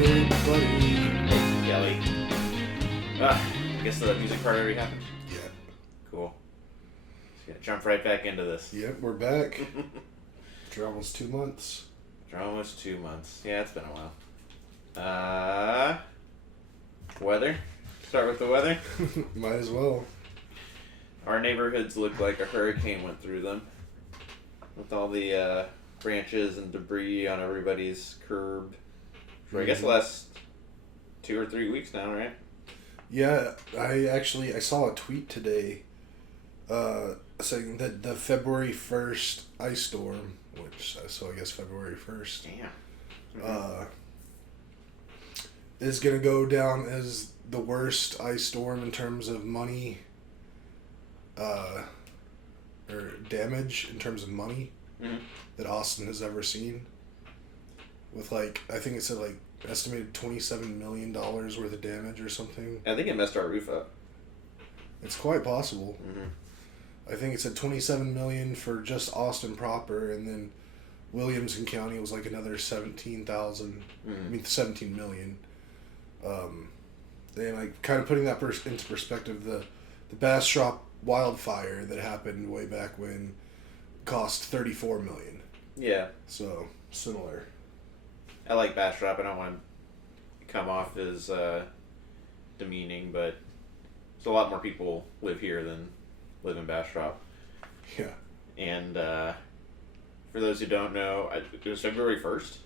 buddy. Kelly. I guess the music part already happened. Yeah. Cool. Just gonna jump right back into this. Yep, we're back. For almost 2 months. For almost 2 months. Yeah, it's been a while. Weather. Start with the weather. Might as well. Our neighborhoods look like a hurricane went through them. With all the branches and debris on everybody's curb. For I guess the last 2 or 3 weeks now, right? Yeah, I saw a tweet today saying that the February 1st ice storm, so I guess February 1st, Damn. is going to go down as the worst ice storm in terms of money, or damage in terms of money that Austin has ever seen. With I think it said estimated $27 million worth of damage or something. I think it messed our roof up. It's quite possible. Mm-hmm. I think it said $27 million for just Austin proper, and then Williamson County was another 17,000. I mean, 17 million. And kind of putting that into perspective, the Bastrop wildfire that happened way back when cost 34 million. Yeah. So similar. I like Bastrop. I don't want to come off as demeaning, but there's a lot more people live here than live in Bastrop. Yeah. And for those who don't know, it was February 1st.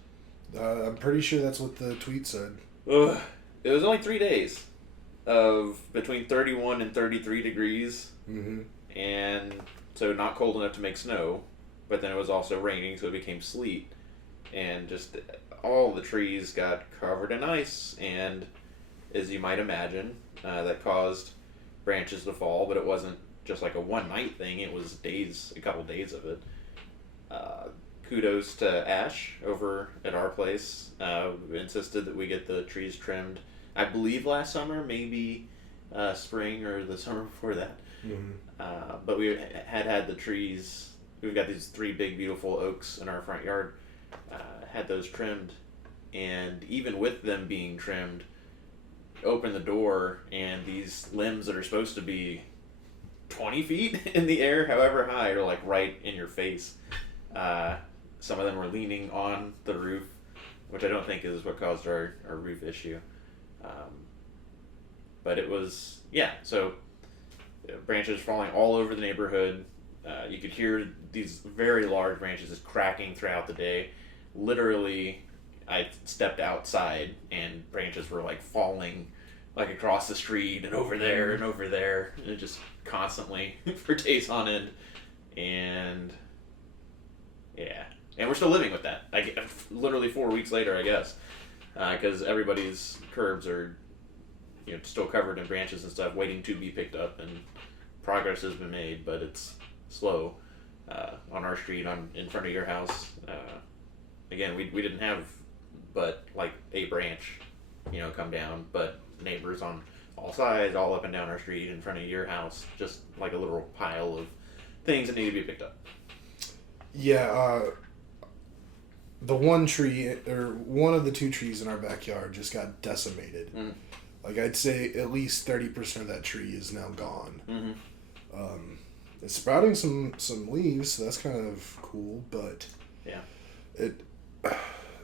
I'm pretty sure that's what the tweet said. Ugh. It was only 3 days of between 31 and 33 degrees. Mm-hmm. And so not cold enough to make snow, but then it was also raining, so it became sleet. And just all the trees got covered in ice, and as you might imagine, that caused branches to fall, but it wasn't just a one-night thing, it was a couple days of it. Kudos to Ash over at our place, insisted that we get the trees trimmed, I believe last summer, maybe spring or the summer before that. Mm-hmm. But we had the trees, we've got these 3 big beautiful oaks in our front yard, had those trimmed, and even with them being trimmed, open the door and these limbs that are supposed to be 20 feet in the air, however high, are right in your face. Some of them were leaning on the roof, which I don't think is what caused our roof issue. But it was, so branches falling all over the neighborhood. You could hear these very large branches just cracking throughout the day. Literally, I stepped outside and branches were falling across the street and over there and over there, and it just constantly for days on end. And we're still living with that. Literally 4 weeks later, I guess, because everybody's curbs are still covered in branches and stuff, waiting to be picked up, and progress has been made, but it's slow. On our street, in front of your house, again, we didn't have but a branch come down, but neighbors on all sides, all up and down our street in front of your house, just a literal pile of things that need to be picked up. Yeah, the one tree, or one of the 2 trees in our backyard just got decimated. I'd say at least 30% of that tree is now gone. Mm-hmm. It's sprouting some leaves, so that's kind of cool, but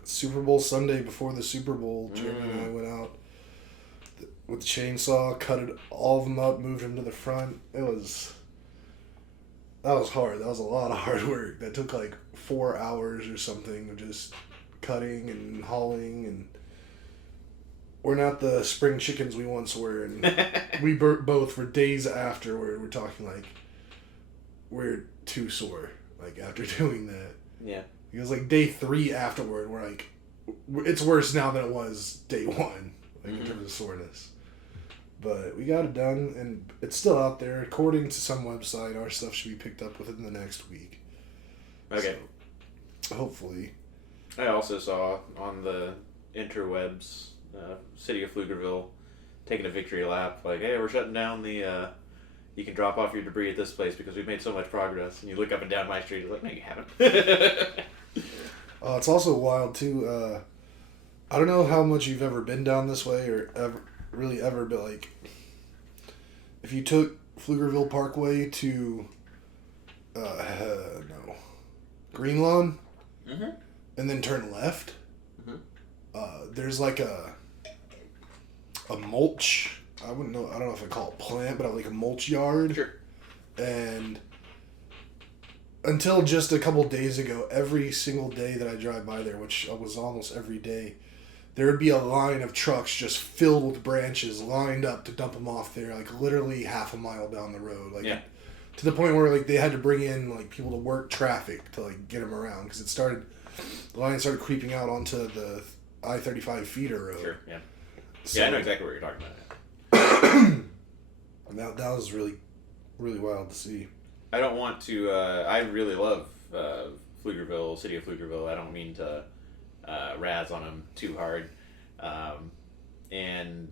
Super Bowl Sunday before the Super Bowl, Jeremy and I went out with the chainsaw, cut all of them up, moved them to the front. That was hard. That was a lot of hard work. That took 4 hours or something of just cutting and hauling, and we're not the spring chickens we once were, and we both for days after we're talking we're too sore after doing that. Yeah. It was day 3 afterward, we're it's worse now than it was day 1, in terms of soreness. But we got it done, and it's still out there. According to some website, our stuff should be picked up within the next week. Okay. So, hopefully. I also saw on the interwebs, City of Pflugerville taking a victory lap, hey, we're shutting down the you can drop off your debris at this place because we've made so much progress. And you look up and down my street, it's no, you haven't. It's also wild, too. I don't know how much you've ever been down this way or ever, but like, if you took Pflugerville Parkway to, no, Green Lawn, mm-hmm. and then turn left, there's like a mulch. I don't know if I call it plant, but like a mulch yard. Sure. And until just a couple days ago, every single day that I drive by there, which was almost every day, there would be a line of trucks just filled with branches lined up to dump them off there, like literally half a mile down the road. Like, yeah. To the point where like they had to bring in like people to work traffic to like get them around because the line started creeping out onto the I-35 feeder road. Sure. Yeah. So, I know exactly what you're talking about. That was really, really wild to see. I don't want to. I really love Pflugerville, City of Pflugerville. I don't mean to razz on them too hard. And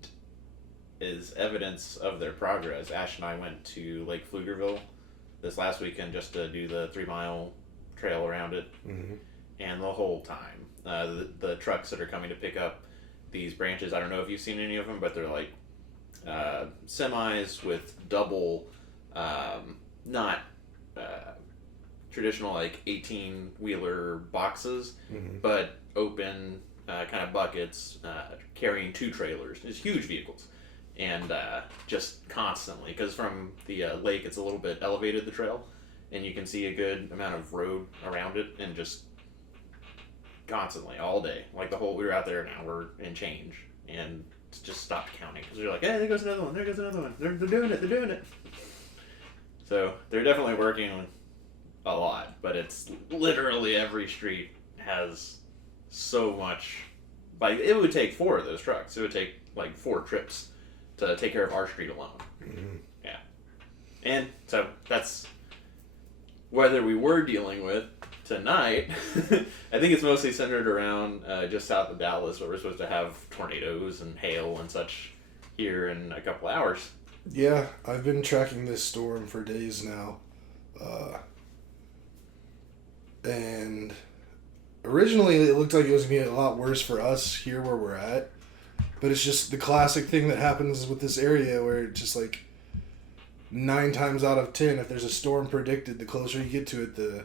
as evidence of their progress, Ash and I went to Lake Pflugerville this last weekend just to do the 3-mile trail around it. Mm-hmm. And the whole time, the trucks that are coming to pick up these branches, I don't know if you've seen any of them, but they're like semis with double, not traditional like 18-wheeler boxes, mm-hmm. but open kind of buckets carrying 2 trailers. It's huge vehicles. And just constantly, because from the lake it's a little bit elevated, the trail, and you can see a good amount of road around it, and just constantly, all day. Like we were out there an hour and change, and just stopped counting, because you're like, hey, there goes another one, there goes another one. They're doing it. So they're definitely working a lot, but it's literally every street has so much. Like, it would take 4 of those trucks. It would take like 4 trips to take care of our street alone. Mm-hmm. Yeah. And so that's whether we were dealing with tonight. I think it's mostly centered around just south of Dallas, where we're supposed to have tornadoes and hail and such here in a couple hours. Yeah, I've been tracking this storm for days now. And originally it looked like it was going to be a lot worse for us here where we're at. But it's just the classic thing that happens with this area where it's just like 9 times out of 10, if there's a storm predicted, the closer you get to it, the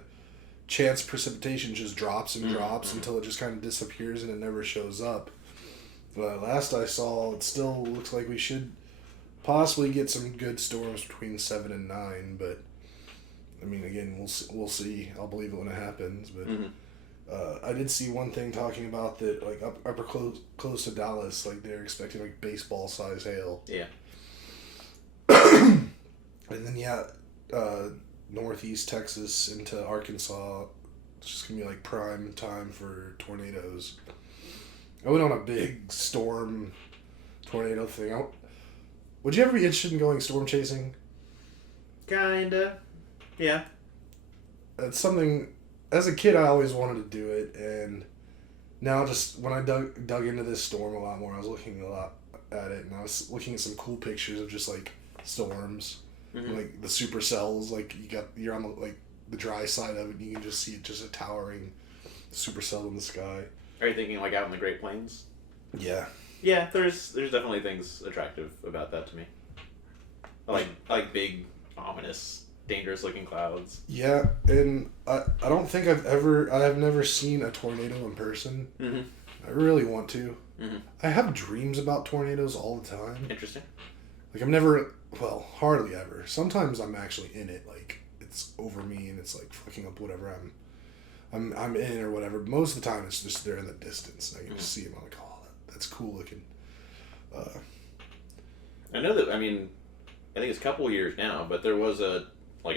chance precipitation just drops and drops until it just kind of disappears and it never shows up. But last I saw, it still looks like we should possibly get some good storms between 7 and 9. But, I mean, again, we'll see. I'll believe it when it happens. But I did see one thing talking about that, like upper close to Dallas, like they're expecting like baseball size hail. Yeah. And then northeast Texas into Arkansas, it's just gonna be like prime time for tornadoes. I went on a big storm tornado thing. Would you ever be interested in going storm chasing? Kinda. Yeah. It's something. As a kid, I always wanted to do it, and now just when I dug into this storm a lot more, I was looking a lot at it, and I was looking at some cool pictures of just like storms, like the supercells. Like you're on the dry side of it, and you can just see it, just a towering supercell in the sky. Are you thinking like out in the Great Plains? Yeah. Yeah, there's definitely things attractive about that to me. I like big, ominous, dangerous looking clouds. Yeah, and I don't think I have never seen a tornado in person. Mm-hmm. I really want to. Mm-hmm. I have dreams about tornadoes all the time. Interesting. Like I'm never, hardly ever. Sometimes I'm actually in it, like it's over me and it's like fucking up whatever I'm in or whatever. But most of the time it's just they're in the distance and I can just see them. I'm like, oh, that's cool looking. I know that. I mean, I think it's a couple of years now, but there was a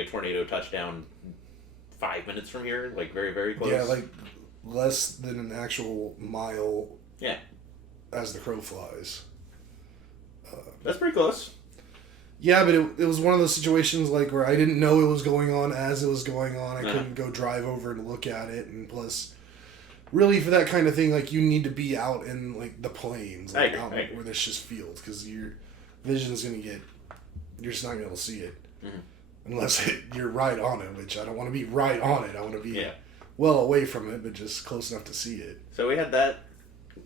tornado touchdown 5 minutes from here, like very, very close. Yeah, like less than an actual mile. Yeah. As the crow flies. That's pretty close. Yeah, but it was one of those situations like where I didn't know it was going on as it was going on. I couldn't go drive over and look at it, and plus, really for that kind of thing, like you need to be out in like the plains, like out where there's just fields, because your vision's gonna get, you're just not gonna be able to see it unless you're right on it. Which I don't want to be right on it. I want to be well away from it, but just close enough to see it. So we had that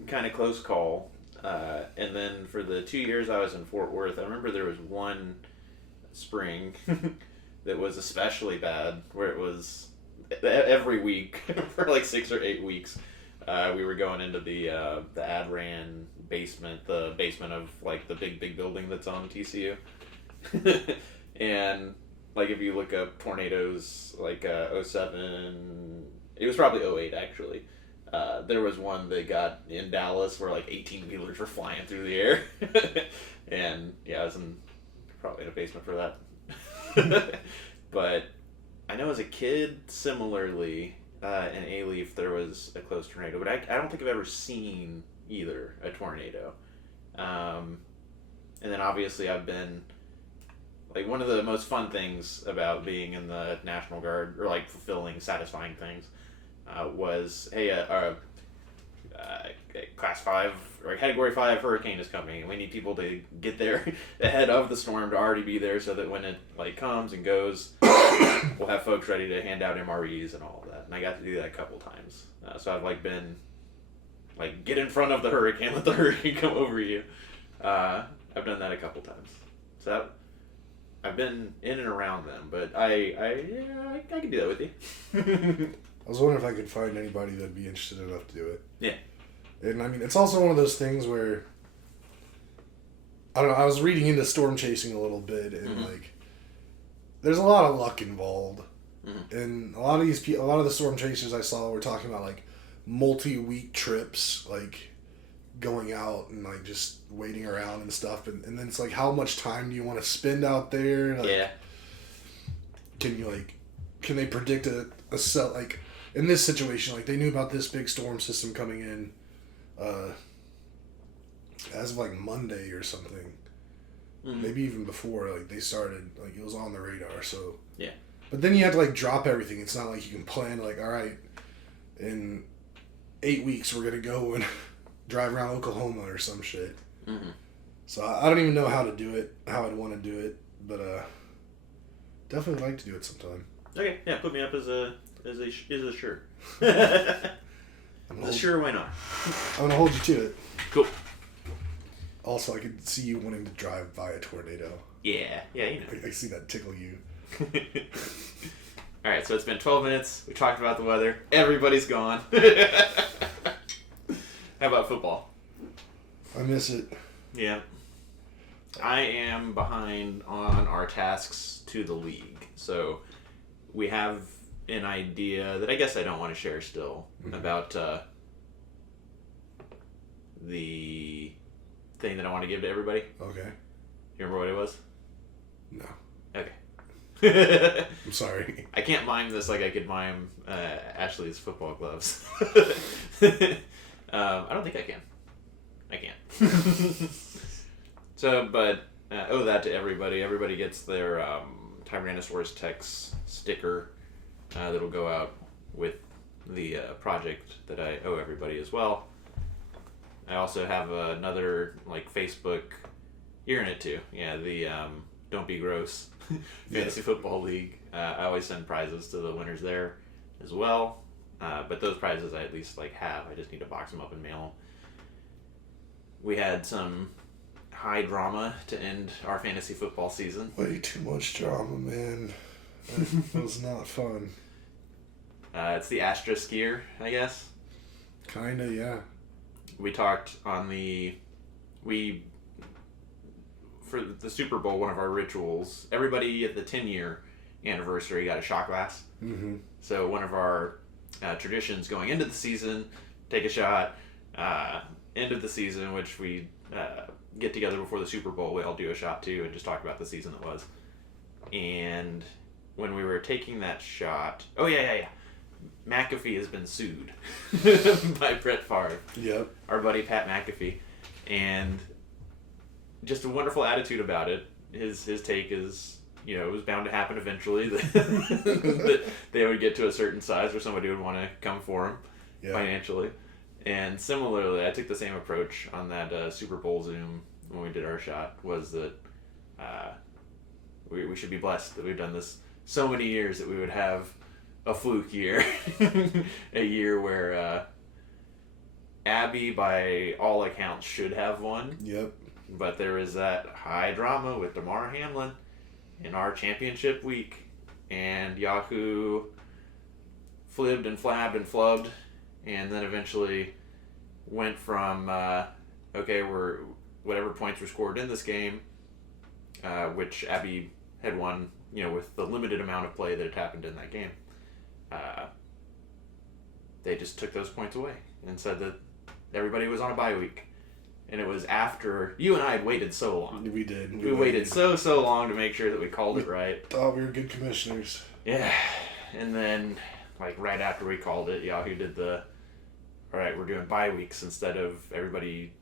kind of close call. And then for the 2 years I was in Fort Worth, I remember there was one spring that was especially bad, where it was every week for like 6 or 8 weeks. We were going into the Adran basement, the basement of like the big building that's on TCU, and like if you look up tornadoes like 07, it was probably 08 actually. There was one that got in Dallas where like 18-wheelers were flying through the air, and yeah, I was probably in a basement for that. But I know as a kid, similarly, in A-Leaf, there was a close tornado, but I don't think I've ever seen either a tornado. And then obviously I've been, like, one of the most fun things about being in the National Guard, or like fulfilling, satisfying things, was, hey, Class 5 or Category 5 hurricane is coming, and we need people to get there ahead of the storm to already be there so that when it like comes and goes, we'll have folks ready to hand out MREs and all of that. And I got to do that a couple times. So I've like been like, get in front of the hurricane, let the hurricane come over you. I've done that a couple times. So I've been in and around them, but I can do that with you. I was wondering if I could find anybody that'd be interested enough to do it. Yeah. And I mean, it's also one of those things where, I don't know, I was reading into storm chasing a little bit, and like, there's a lot of luck involved. And a lot of the storm chasers I saw were talking about like multi-week trips, like going out and like just waiting around and stuff. And then it's like, how much time do you want to spend out there? Like, yeah. Can they predict a cell, like, in this situation, like, they knew about this big storm system coming in as of, like, Monday or something. Maybe even before, like, they started, like, it was on the radar, so. Yeah. But then you have to, like, drop everything. It's not like you can plan, like, all right, in 8 weeks we're going to go and drive around Oklahoma or some shit. So I don't even know how to do it, how I'd want to do it, but definitely like to do it sometime. Okay, yeah, put me up as a sure. Sure, why not? I'm gonna hold you to it. Cool. Also, I could see you wanting to drive by a tornado. Yeah, you know. I see that tickle you. Alright, so it's been 12 minutes. We talked about the weather. Everybody's gone. How about football? I miss it. Yeah. I am behind on our tasks to the league. So we have an idea that I guess I don't want to share still about the thing that I want to give to everybody. Okay. You remember what it was? No. Okay. I'm sorry. I can't mime this like I could mime Ashley's football gloves. I don't think I can. I can't. So, but owe that to everybody. Everybody gets their Tyrannosaurus Tex sticker that'll go out with the project that I owe everybody as well. I also have another like Facebook. You're in it too. Yeah, the Don't Be Gross Fantasy Football League. I always send prizes to the winners there as well. But those prizes I at least like have. I just need to box them up and mail them. We had some high drama to end our fantasy football season. Way too much drama, man. That was not fun. It's the Astra skier, I guess. Kinda, yeah. We talked on for the Super Bowl, one of our rituals, everybody at the 10-year anniversary got a shot glass. So one of our traditions going into the season, take a shot. End of the season, which we get together before the Super Bowl, we all do a shot too and just talk about the season that was. And when we were taking that shot, McAfee has been sued by Brett Favre. Yep. Our buddy Pat McAfee. And just a wonderful attitude about it. His take is, you know, it was bound to happen eventually that they would get to a certain size where somebody would want to come for him financially. And similarly, I took the same approach on that Super Bowl Zoom when we did our shot, was that we should be blessed that we've done this so many years that we would have a fluke year. A year where Abby, by all accounts, should have won. Yep. But there was that high drama with Damar Hamlin in our championship week. And Yahoo flibbed and flabbed and flubbed. And then eventually went from, we're whatever points were scored in this game, which Abby had won, with the limited amount of play that had happened in that game. They just took those points away and said that everybody was on a bye week. And it was after you and I had waited so long. We did. We waited so long to make sure that we called it right. Thought we were good commissioners. Yeah. And then, right after we called it, Yahoo did all right, we're doing bye weeks instead of everybody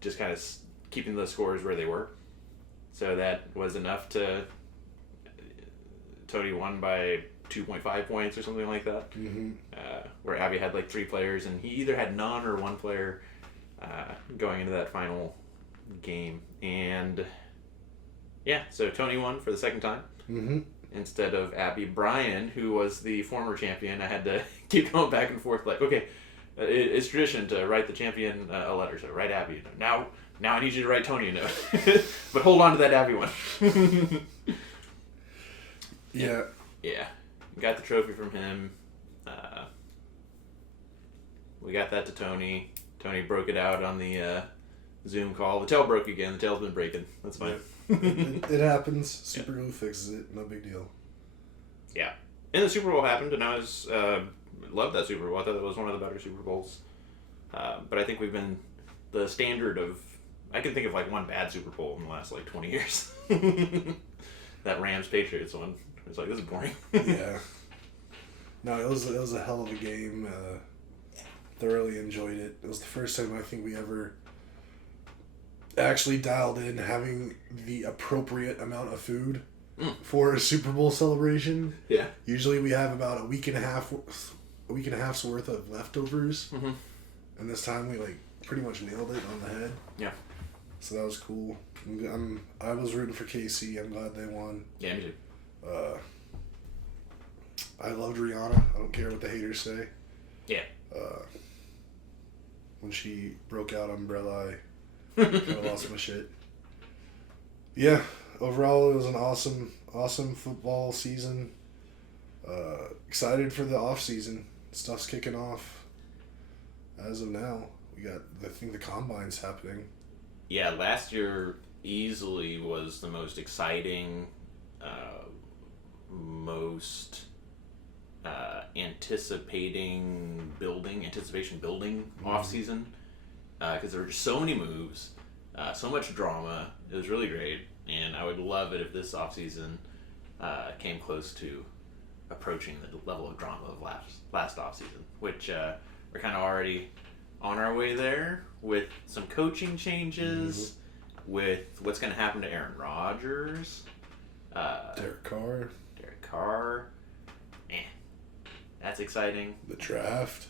just kind of keeping the scores where they were. So that was enough to... Tony won by 2.5 points or something like that. Mm-hmm. Where Abby had 3 players, and he either had none or one player going into that final game. And yeah, so Tony won for the second time. Mm-hmm. Instead of Abby. Brian, who was the former champion, I had to keep going back and forth okay, it's tradition to write the champion a letter, so write Abby. Now I need you to write Tony a note. But hold on to that Abby one. Yeah. Yeah. Got the trophy from him. We got that to Tony. Tony broke it out on the Zoom call. The tail broke again. The tail's been breaking. That's fine. It happens. Super Glue fixes it. No big deal. Yeah. And the Super Bowl happened, and I was loved that Super Bowl. I thought that was one of the better Super Bowls. But I think we've been the standard of... I can think of one bad Super Bowl in the last 20 years. That Rams-Patriots one. It's this is boring. Yeah. No, it was a hell of a game. Thoroughly enjoyed it. It was the first time I think we ever actually dialed in having the appropriate amount of food for a Super Bowl celebration. Yeah. Usually we have about a week and a half's worth of leftovers. Mm-hmm. And this time we pretty much nailed it on the head. Yeah. So that was cool. I was rooting for KC. I'm glad they won. Yeah, me too. I loved Rihanna. I don't care what the haters say. Yeah. When she broke out Umbrella, I kind of lost my shit. Yeah, overall it was an awesome football season. Excited for the off season. Stuff's kicking off. As of now, we got I think the combine's happening. Yeah, last year easily was the most exciting, most anticipation building off season, because there were just so many moves, so much drama. It was really great, and I would love it if this off season came close to approaching the level of drama of last off season, which we're kind of already on our way there with some coaching changes, with what's going to happen to Aaron Rodgers, Derek Carr. That's exciting. The draft.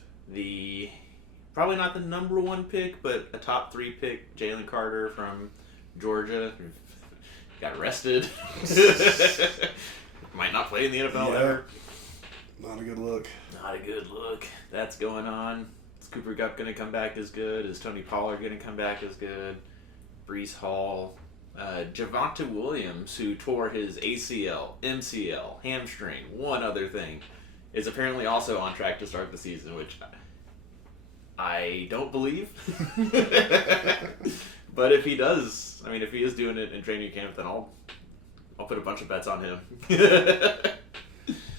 Probably not the number 1 pick, but a top 3 pick, Jalen Carter from Georgia, got arrested. Might not play in the NFL ever. Not a good look. That's going on. Is Cooper Kupp going to come back as good? Is Tony Pollard going to come back as good? Breece Hall. Javonte Williams, who tore his ACL, MCL, hamstring, one other thing, is apparently also on track to start the season, which I don't believe. But if he does, if he is doing it in training camp, then I'll put a bunch of bets on him.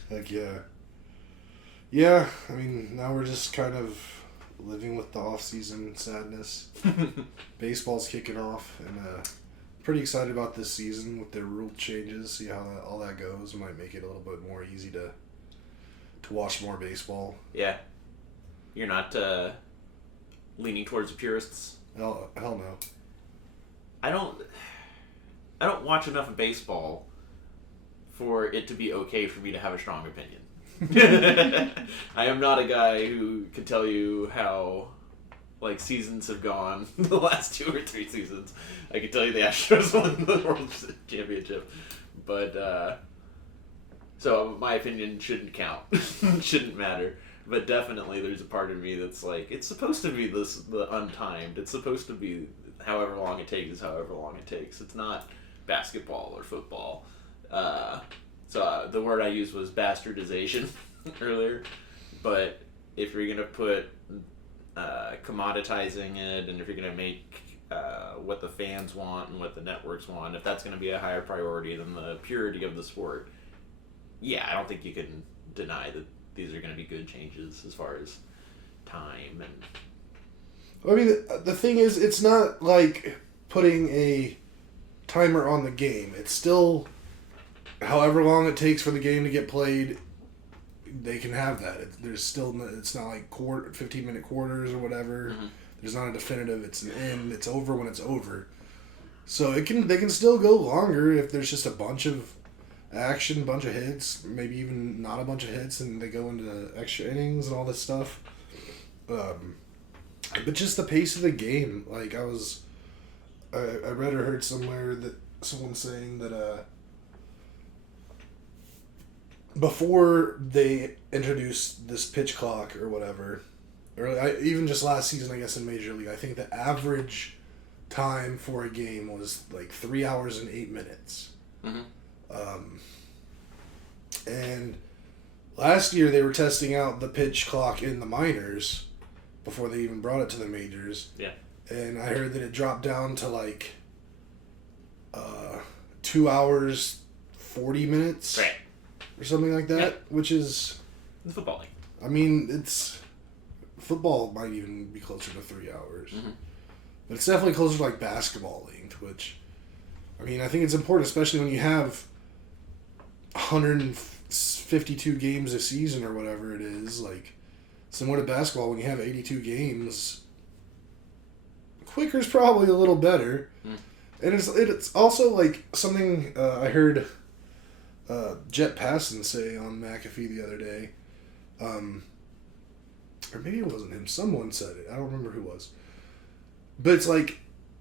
Heck yeah. Yeah, now we're just kind of living with the off-season sadness. Baseball's kicking off, and pretty excited about this season with their rule changes. See how all that goes. Might make it a little bit more easy to watch more baseball. Yeah. You're not leaning towards the purists? Hell no. I don't watch enough of baseball for it to be okay for me to have a strong opinion. I am not a guy who can tell you how seasons have gone the last 2 or 3 seasons. I can tell you the Astros won the World Championship, but so my opinion shouldn't count. Shouldn't matter. But definitely there's a part of me that's like, it's supposed to be the untimed. It's supposed to be however long it takes is however long it takes. It's not basketball or football. So the word I used was bastardization earlier. But if you're going to put commoditizing it, and if you're going to make what the fans want and what the networks want, if that's going to be a higher priority than the purity of the sport, I don't think you can deny that these are going to be good changes as far as time and... I mean, the thing is, it's not like putting a timer on the game. It's still however long it takes for the game to get played, they can have that. It's not like 15-minute quarters or whatever. Mm-hmm. There's not a definitive, it's an end, it's over when it's over. So they can still go longer if there's just a bunch of action, bunch of hits, maybe even not a bunch of hits, and they go into extra innings and all this stuff. But just the pace of the game, like I read or heard somewhere that someone saying that before they introduced this pitch clock or whatever, or even just last season, I guess in Major League, I think the average time for a game was like 3 hours and 8 minutes. Mm-hmm. And last year they were testing out the pitch clock in the minors before they even brought it to the majors. Yeah. And I heard that it dropped down to like 2 hours 40 minutes. Right. Or something like that, which is... The football league. I mean, it's... Football might even be closer to 3 hours. Mm-hmm. But it's definitely closer to like basketball length, which... I mean, I think it's important, especially when you have 152 games a season or whatever it is. Like, similar to basketball, when you have 82 games, quicker is probably a little better. Mm. And it's also like something I heard Jet Passon say on McAfee the other day. Or maybe it wasn't him. Someone said it. I don't remember who it was. But it's like,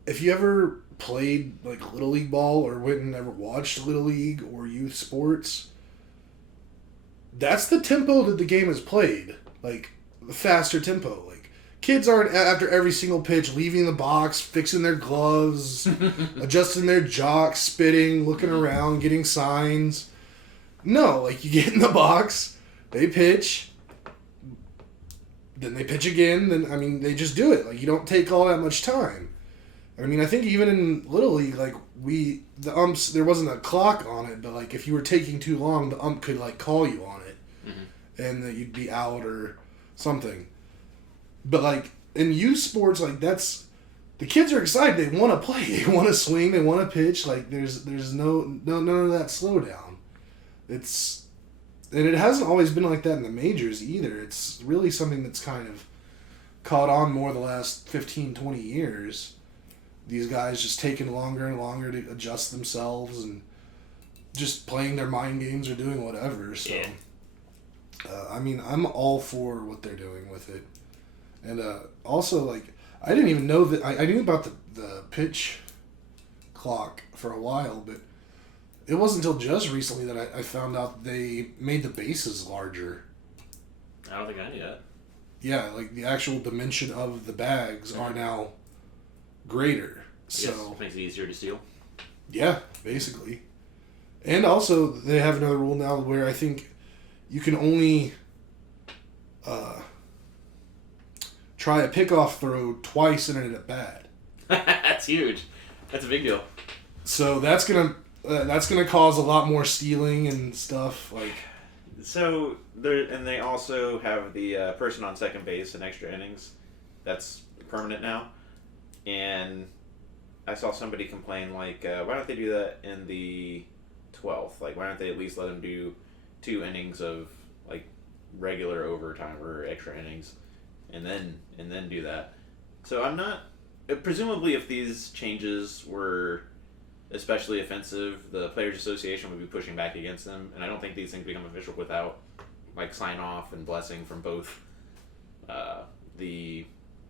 if you ever played like Little League ball or went and ever watched Little League or youth sports, that's the tempo that the game is played. Like, the faster tempo. Like, kids aren't, after every single pitch, leaving the box, fixing their gloves, adjusting their jocks, spitting, looking around, getting signs. No, like, you get in the box, they pitch, then they pitch again, then, I mean, they just do it. Like, you don't take all that much time. I mean, I think even in Little League, like, the umps, there wasn't a clock on it, but, like, if you were taking too long, the ump could, like, call you on it, mm-hmm. and that you'd be out or something. But, like, in youth sports, like, that's, the kids are excited. They want to play. They want to swing. They want to pitch. Like, there's none of that slowdown. And it hasn't always been like that in the majors either. It's really something that's kind of caught on more the last 15, 20 years. These guys just taking longer and longer to adjust themselves and just playing their mind games or doing whatever. So, yeah. I mean, I'm all for what they're doing with it. And also, like, I didn't even know that... I knew about the pitch clock for a while, but it wasn't until just recently that I found out they made the bases larger. I don't think I knew that. Yeah, like, the actual dimension of the bags are now greater. So it makes it easier to steal. Yeah, basically. And also, they have another rule now where I think you can only try a pickoff throw twice in an at bat. That's huge. That's a big deal. So that's gonna cause a lot more stealing and stuff. Like, so they also have the person on second base in extra innings. That's permanent now. And I saw somebody complain, like, why don't they do that in the 12th? Like, why don't they at least let them do 2 innings of, like, regular overtime or extra innings, and then do that? So I'm not... Presumably, if these changes were especially offensive, the Players Association would be pushing back against them, and I don't think these things become official without, like, sign-off and blessing from both the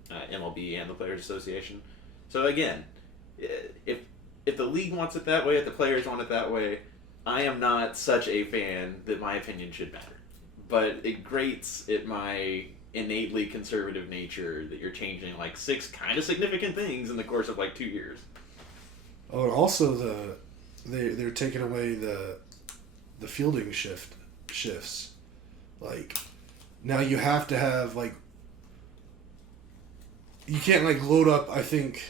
MLB and the Players Association. So again, if the league wants it that way, if the players want it that way, I am not such a fan that my opinion should matter. but it grates at my innately conservative nature that you're changing like 6 kind of significant things in the course of like 2 years. Oh, and also they're taking away the fielding shifts. Like, now you have to have, like, you can't, like, load up, I think,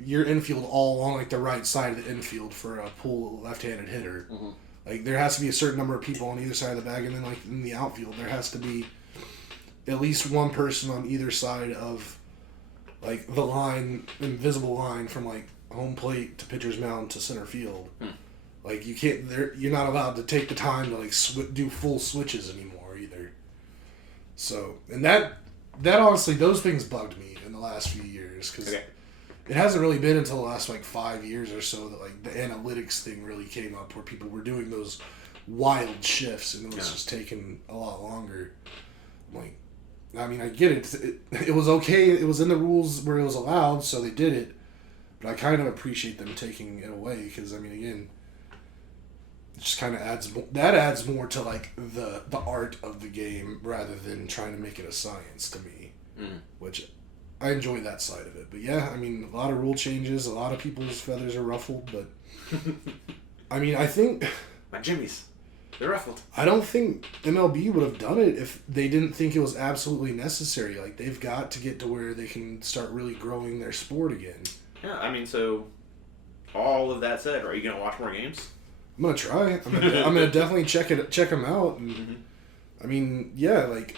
your infield all along, like, the right side of the infield for a pull left-handed hitter. Mm-hmm. Like, there has to be a certain number of people on either side of the bag, and then, like, in the outfield, there has to be at least one person on either side of, like, the line, invisible line from, like, home plate to pitcher's mound to center field. Like, you can't, you're not allowed to take the time to, like, do full switches anymore either. So, and that honestly, those things bugged me in the last few years, because it hasn't really been until the last, like, 5 years or so that, like, the analytics thing really came up, where people were doing those wild shifts, and it was just taking a lot longer. Like, I mean, I get it. It was okay. It was in the rules where it was allowed, so they did it. But I kind of appreciate them taking it away, because, I mean, again, it just kind of adds more to, like, the art of the game rather than trying to make it a science to me, which I enjoy that side of it. But yeah, I mean, a lot of rule changes, a lot of people's feathers are ruffled, but I mean, I think my jimmies, they're ruffled. I don't think MLB would have done it if they didn't think it was absolutely necessary. Like, they've got to get to where they can start really growing their sport again. Yeah, I mean, so all of that said, are you gonna watch more games? I'm gonna try. I'm gonna definitely check them out. And I mean, yeah, like,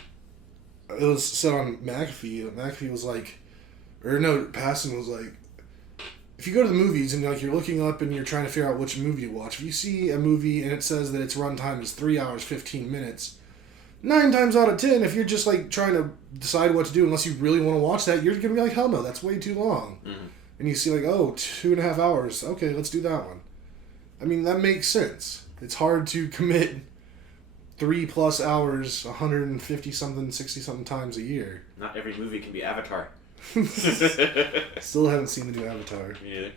it was said on McAfee. McAfee was like, or no, Passan was like, if you go to the movies and, like, you're looking up and you're trying to figure out which movie to watch, if you see a movie and it says that its runtime is 3 hours 15 minutes, 9 times out of 10, if you're just, like, trying to decide what to do, unless you really want to watch that, you're gonna be like, hell no, that's way too long. And you see, like, oh, 2.5 hours. Okay, let's do that one. I mean, that makes sense. It's hard to commit 3+ hours, 150-something, 60-something times a year. Not every movie can be Avatar. Still haven't seen the new Avatar. Me either.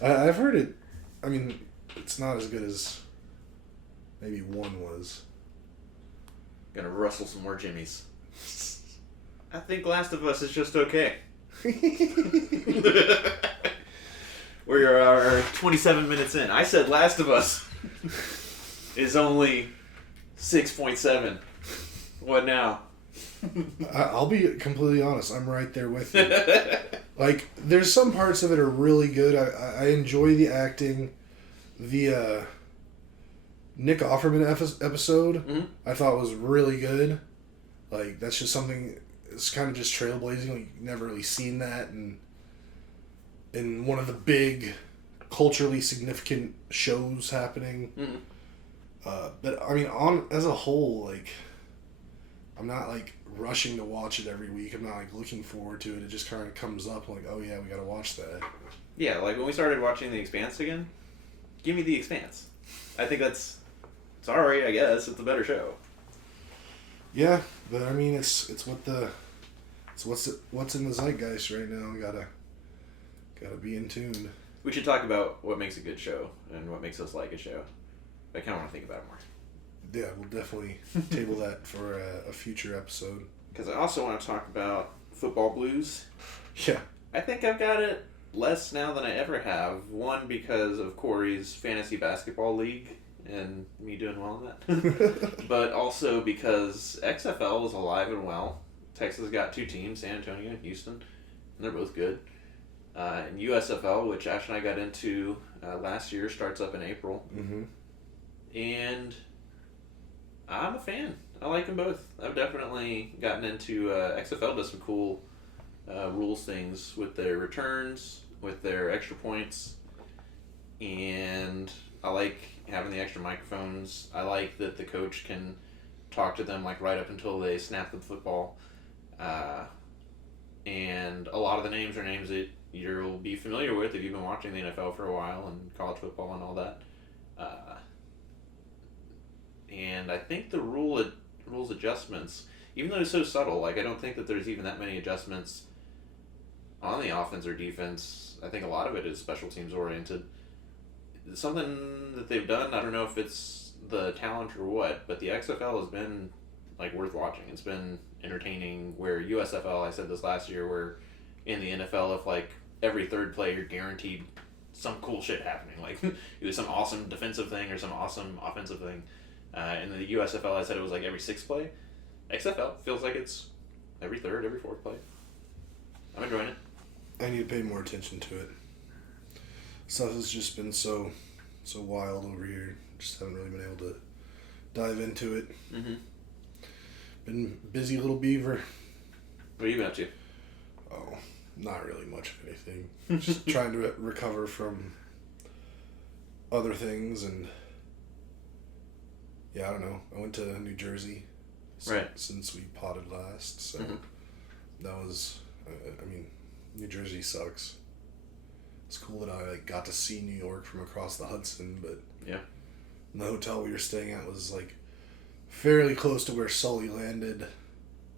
I've heard it. I mean, it's not as good as maybe 1 was. Gonna rustle some more jimmies. I think Last of Us is just okay. We are 27 minutes in. I said Last of Us is only 6.7. What now? I'll be completely honest. I'm right there with you. Like, there's some parts of it are really good. I enjoy the acting. The Nick Offerman episode I thought was really good. Like, that's just something. It's kind of just trailblazing. Like, you've never really seen that in one of the big culturally significant shows happening. But I mean, as a whole, like, I'm not, like, rushing to watch it every week. I'm not, like, looking forward to it. It just kind of comes up, like, oh yeah, we gotta watch that. Yeah, like when we started watching The Expanse again, give me The Expanse. I think that's, sorry, I guess it's a better show. Yeah, but I mean, it's what's in the zeitgeist right now. We gotta be in tune. We should talk about what makes a good show and what makes us like a show. I kind of want to think about it more. Yeah, we'll definitely table that for a future episode. Because I also want to talk about football blues. Yeah. I think I've got it less now than I ever have. One, because of Corey's fantasy basketball league and me doing well in that. But also because XFL is alive and well. Texas got 2 teams, San Antonio and Houston, and they're both good. And USFL, which Ash and I got into last year, starts up in April. And I'm a fan. I like them both. I've definitely gotten into XFL does some cool rules things with their returns, with their extra points, and I like having the extra microphones. I like that the coach can talk to them, like, right up until they snap the football. And a lot of the names are names that you'll be familiar with if you've been watching the NFL for a while and college football and all that. And I think the rules adjustments, even though it's so subtle, like, I don't think that there's even that many adjustments on the offense or defense. I think a lot of it is special teams oriented. It's something that they've done. I don't know if it's the talent or what, but the XFL has been like worth watching. It's been entertaining. Where USFL, I said this last year, where in the NFL, if like every third play you're guaranteed some cool shit happening, like either some awesome defensive thing or some awesome offensive thing. In the USFL, I said it was like every sixth play. XFL feels like it's every third, every fourth play. I'm enjoying it. I need to pay more attention to it. Stuff has just been so wild over here. Just haven't really been able to dive into it. Mm-hmm. Been busy little beaver. What have you been up to? Oh, not really much of anything. Just trying to recover from other things, and yeah, I don't know. I went to New Jersey since we potted last, so that was, I mean, New Jersey sucks. It's cool that I got to see New York from across the Hudson, but yeah, the hotel we were staying at was like fairly close to where Sully landed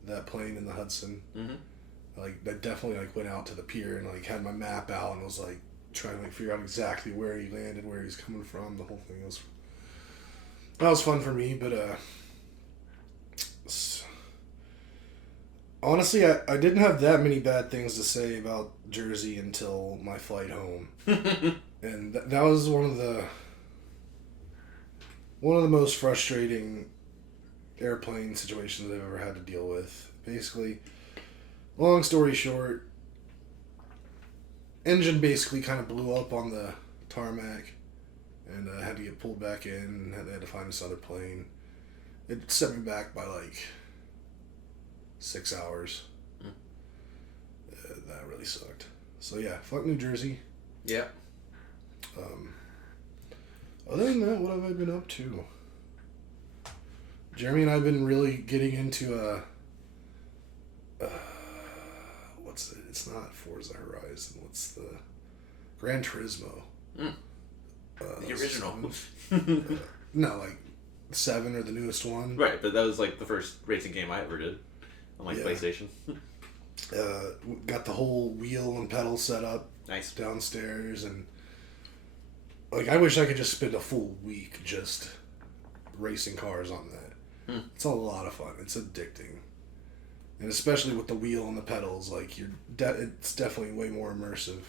that plane in the Hudson. Mm-hmm. I definitely went out to the pier and had my map out and was trying to figure out exactly where he landed, where he's coming from. The whole thing was fun for me, but honestly, I didn't have that many bad things to say about Jersey until my flight home. And that was one of the most frustrating airplane situations I've ever had to deal with. Basically, long story short, engine basically kind of blew up on the tarmac, and I had to get pulled back in, and they had to find this other plane. It set me back by 6 hours. That really sucked. So yeah, fuck New Jersey. Yeah. Other than that, what have I been up to? Jeremy and I have been really getting into what's it? It's not Forza Horizon. What's the Gran Turismo? The original. No, 7 or the newest one. Right, but that was the first racing game I ever did on PlayStation. Got the whole wheel and pedal set up nice downstairs, and I wish I could just spend a full week just racing cars on that. It's a lot of fun. It's addicting, and especially with the wheel and the pedals, it's definitely way more immersive,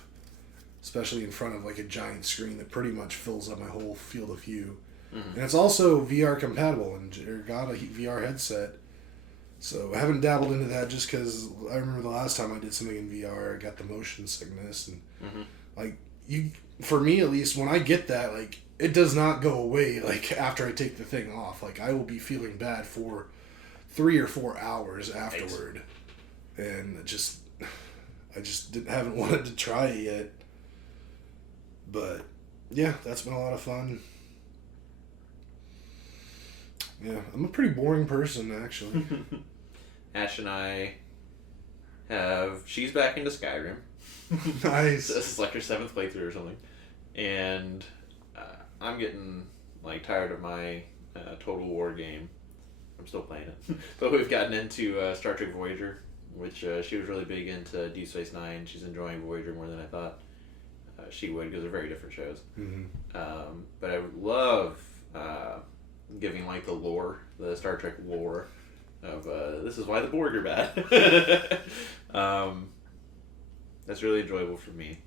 especially in front of a giant screen that pretty much fills up my whole field of view. And it's also VR compatible, and got a VR headset. So I haven't dabbled into that just because I remember the last time I did something in VR, I got the motion sickness, and for me at least, when I get that, it does not go away after I take the thing off. I will be feeling bad for 3 or 4 hours afterward, and I just haven't wanted to try it yet. But yeah, that's been a lot of fun. Yeah, I'm a pretty boring person, actually. Ash and I she's back into Skyrim. Nice. So this is her 7th playthrough or something. And I'm getting tired of my Total War game. I'm still playing it. But we've gotten into Star Trek Voyager, which she was really big into Deep Space Nine. She's enjoying Voyager more than I thought she would, because they're very different shows. But I would love giving the lore, the Star Trek lore of this is why the Borg are bad. That's really enjoyable for me.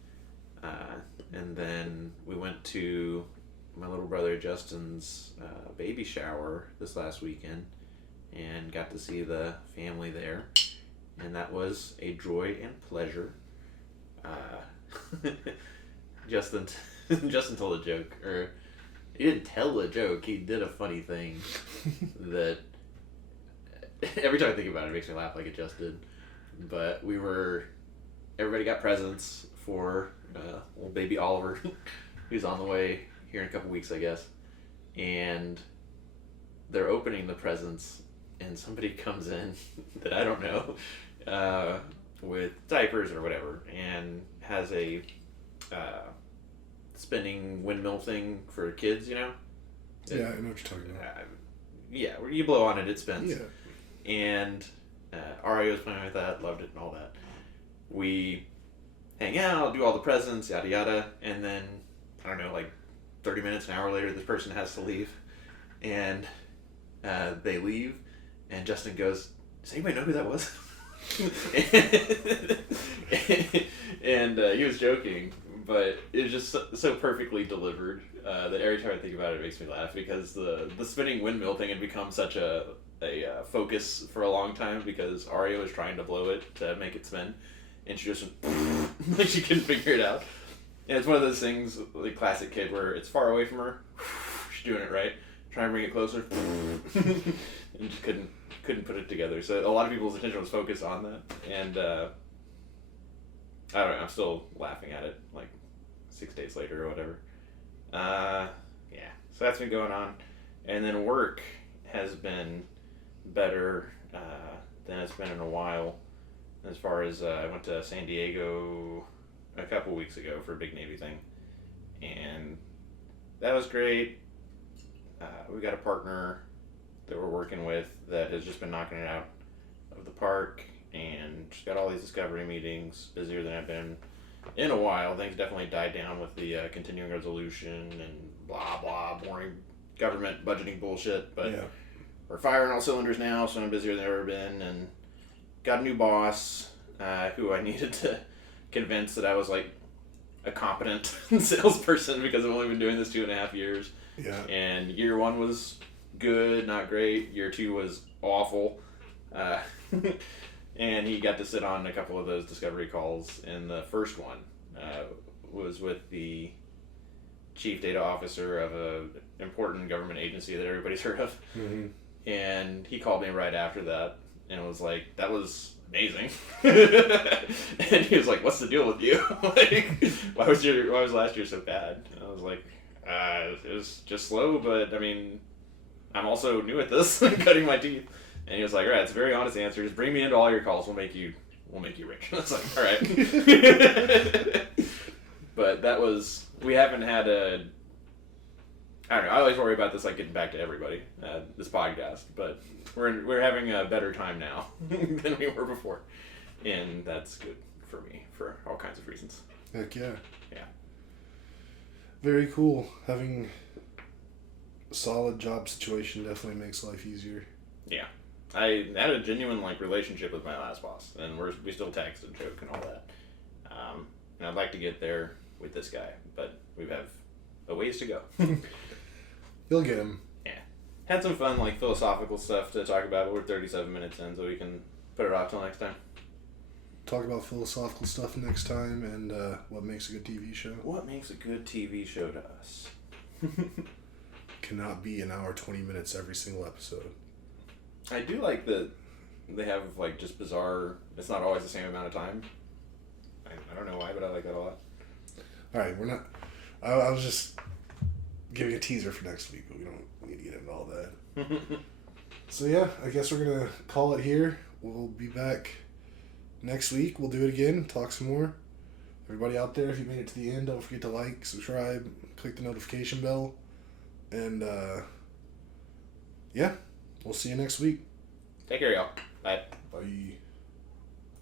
And then we went to my little brother Justin's baby shower this last weekend and got to see the family there, and that was a joy and pleasure. Justin told a joke, or he didn't tell a joke, he did a funny thing that every time I think about it, it makes me laugh like it just did. But everybody got presents for little baby Oliver, who's on the way here in a couple weeks, I guess. And they're opening the presents, and somebody comes in that I don't know, with diapers or whatever, and has a spinning windmill thing for kids, Yeah, I know what you're talking about. Yeah, where you blow on it, it spins. Yeah. And Aria was playing with that, loved it and all that. We hang out, do all the presents, yada yada, and then, I don't know, 30 minutes, an hour later, this person has to leave. And they leave, and Justin goes, "Does anybody know who that was?" and he was joking, but it was just so perfectly delivered that every time I think about it, it makes me laugh, because the spinning windmill thing had become such a focus for a long time, because Arya was trying to blow it to make it spin, and she just went like she couldn't figure it out. And it's one of those things, like classic kid, where it's far away from her, she's doing it right, trying to bring it closer, and just couldn't put it together. So a lot of people's attention was focused on that, and I don't know, I'm still laughing at it like 6 days later or whatever. Yeah, so that's been going on, and then work has been better than it's been in a while. As far as I went to San Diego a couple weeks ago for a big Navy thing, and that was great. We got a partner that we're working with that has just been knocking it out of the park, and just got all these discovery meetings, busier than I've been in a while. Things definitely died down with the continuing resolution and blah blah boring government budgeting bullshit, but Yeah. we're firing all cylinders now, so I'm busier than I've ever been, and got a new boss who I needed to convince that I was like a competent salesperson, because I've only been doing this 2.5 years. Yeah. And year 1 was good, not great. Year 2 was awful. And he got to sit on a couple of those discovery calls. And the first one was with the chief data officer of an important government agency that everybody's heard of. Mm-hmm. And he called me right after that and was like, "That was amazing." And he was like, "What's the deal with you? Like, why was last year so bad?" And I was like, "It was just slow, but I mean, I'm also new at this, cutting my teeth." And he was like, "All right, it's a very honest answer. Just bring me into all your calls. We'll make you rich." I was like, "All right." But we haven't had I don't know. I always worry about this, like getting back to everybody, this podcast, but we're having a better time now than we were before, and that's good for me for all kinds of reasons. Heck yeah. Yeah. Very cool. Having a solid job situation definitely makes life easier. Yeah. I had a genuine relationship with my last boss, and we still text and joke and all that. And I'd like to get there with this guy, but we have a ways to go. You'll get him. Yeah. Had some fun philosophical stuff to talk about, but we're 37 minutes in, so we can put it off till next time. Talk about philosophical stuff next time, and what makes a good TV show. What makes a good TV show to us? Cannot be an hour 20 minutes every single episode. I do like that they have just bizarre. It's not always the same amount of time. I don't know why, but I like that a lot. All right, we're not. I was just giving a teaser for next week, but we don't need to get into all that. So yeah, I guess we're gonna call it here. We'll be back next week. We'll do it again. Talk some more. Everybody out there, if you made it to the end, don't forget to like, subscribe, click the notification bell, and yeah, we'll see you next week. Take care, y'all. Bye. Bye.